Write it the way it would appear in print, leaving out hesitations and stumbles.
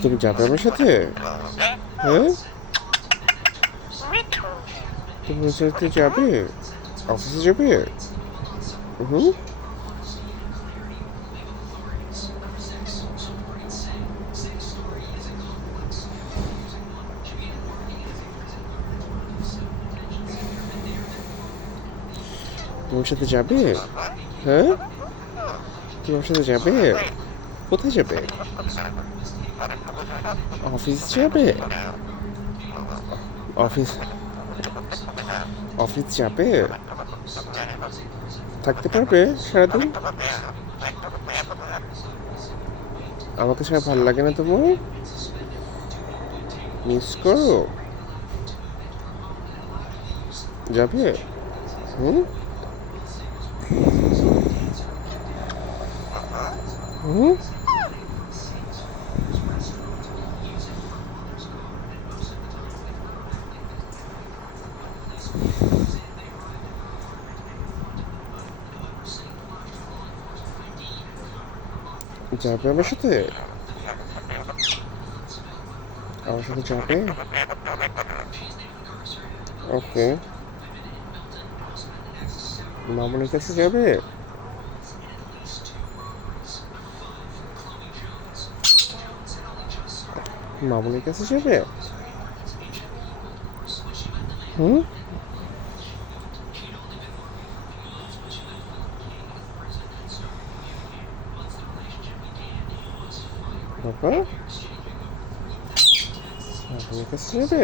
তুমি যাবে আমার সাথে? হ্যাঁ, তুমি আমার সাথে যাবে? অফিসে যাবে? হুম, তোমার সাথে যাবে? হ্যাঁ, তুমি আমার সাথে যাবে? কোথায় যাবে? অফিস যাবে? অফিস অফিস যাবে? থাকতে পারবে সারাদিন? আমাকে ছাড়া ভালো লাগে না তোমার? মিস করো? যাবে? হুম, হুম, যাবে আমার সাথে? আমার সাথে যাবে? ওকে। মামুনের কাছে যাবে? মামুনের কাছে যাবে? হুম, বাবা, মামুনের কাছে যাবে?